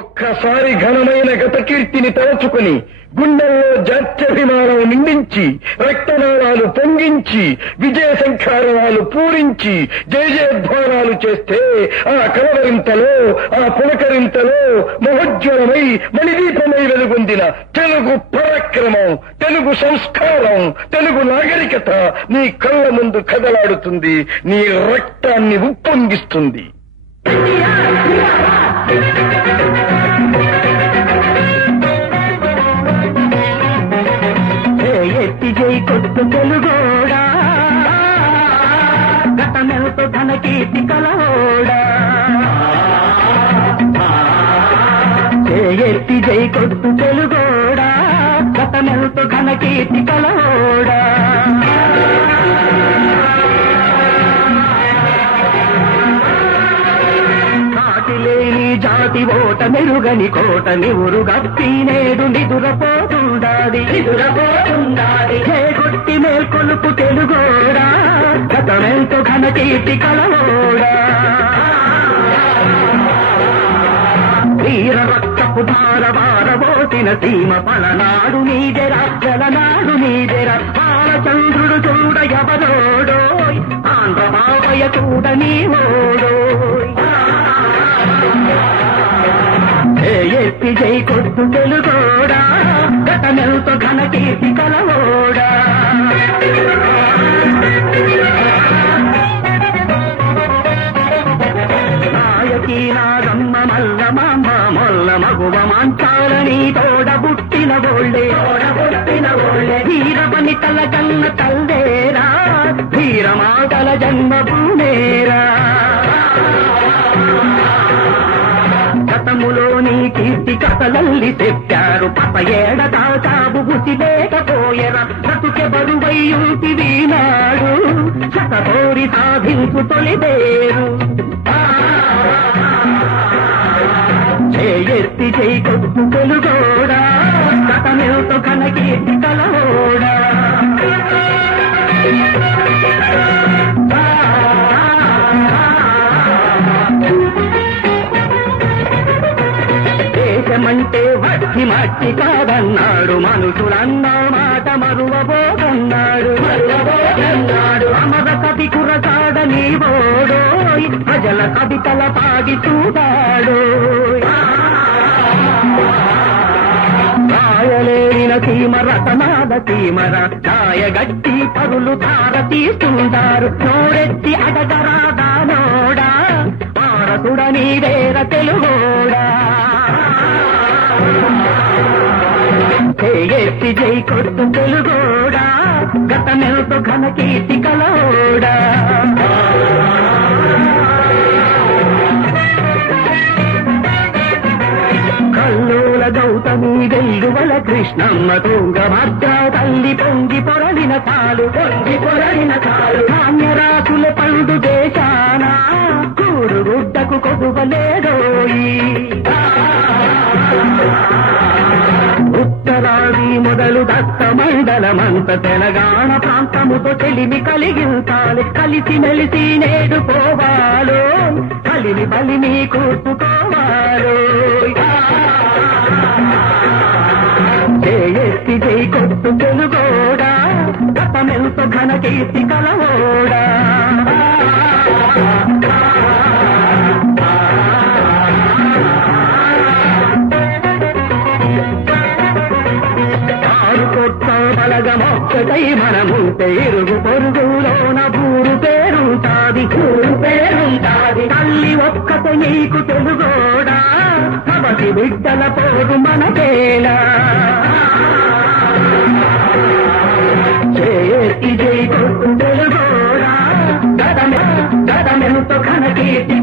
ఒక్కసారి ఘనమైన గత కీర్తిని తలచుకుని గుండెల్లో జాత్యభిమానం నిండించి రక్తనాళాలు పొంగించి విజయ సంఖ్యారాలు పూరించి జయజయధ్వానాలు చేస్తే ఆ కలవరింతలో ఆ పులకరింతలో మహోజ్వలమై మణిదీపమై వెలుగొందిన తెలుగు పరాక్రమం, తెలుగు సంస్కారం, తెలుగు నాగరికత నీ కళ్ళ ముందు కదలాడుతుంది, నీ రక్తాన్ని ఉప్పొంగిస్తుంది. ఎత్తి జై కొట్టు తెలుగోడా, గతమెలతో ధన కీర్తి కలవోడా. ఎత్తి జై కొట్టు తెలుగోడా, గతమెలతో ఘన కీర్తి కలవోడా. లేని జాతి ఓట మెరుగని కోట నివురు గప్పి నేడు నిదురపోతుండాది చేకొట్టి మేల్కొలుపు తెలుగోడా, గతమెంతో ఘన కీర్తి కలవోడా. వీర రక్తపు ధారవారబోసిన సీమ పలనాడు నీదెరా, జలనాడు నీదెరా. బాలచంద్రుడు చూడ ఎవరోడోయ్, ఆంధ్ర బాబయ్య చూడ నీవోడోయ్. ఎత్తి జై కొట్టు తెలుగోడా, గతమెలతో ఘన కీర్తి కలవోడా. నాయకి నాగమ్మ మల్లమాంబ మొల్ల మగువ మాంచాలని తోడబుట్టిన గోళ్ళే వీరమణి తల కన్న తల్లేరా, వీరమాటల జన్మభూమేరా. గతములోని కీర్తి కథలల్లి చెప్పారు, పత ఏడ దాచాబు బుసి లేకపోయరా. బ్రతుకె బరువయ్యుంటి వీనాడు, శతకోరి సాధించు తొలిదేరు. ఎత్తి జై కొట్టు తెలుగోడా, గతమెలతో ఘన కీర్తి కలవోడా. దేశమంటే వట్టి మట్టి కాదన్నాడు, మనుషులన్న మాట మరువబోదన్నాడు. అమర కవి కురసాడ నీవోడోయ్, ప్రజల కవితల పాడి చూడాడు. రాయలేని సీమ రతనాల సీమర రాయగట్టి పరులు తార తీస్తుంటారు. నోరెత్తి అడగరాదానోడా, వారసుడ నీవేర తెలుగోడా. ఎత్తి జై కొట్టు తెలుగోడా, గతమెలతో ఘన కీర్తి కలవోడా. కల్లోల గౌతమి వెల్లువల కృష్ణమ్మ తుంగభద్ర తల్లి పొంగి పొరలిన చాలు ధాన్యరాకుల పండు దేశాన కూరుగుడ్డకు కొదువలేదోయి. ఉత్తరాది మొదలు దత్త మండలమంత తెలంగాణ ప్రాంతముతో చెలిమి కలిగించాలి. కలిసి మెలిసి నేడు పోవాలో, కలిమి బలిమి కూర్చుకోవాలో. ఎత్తి జై కొట్టు తెలుగోడా, గతమెలతో ఘన కీర్తి కలవోడా. బలగమొక్కటై మనముంటే ఇరుగు పొరుగులోన ఊరు పేరుంటాది. తల్లి ఒక్కటే నీకు తెలుగోడా, సబటి బిడ్డల పోరు మనకేలా. ఎత్తి జై కొట్టు తెలుగోడా, గతమెలతో ఘన కీర్తి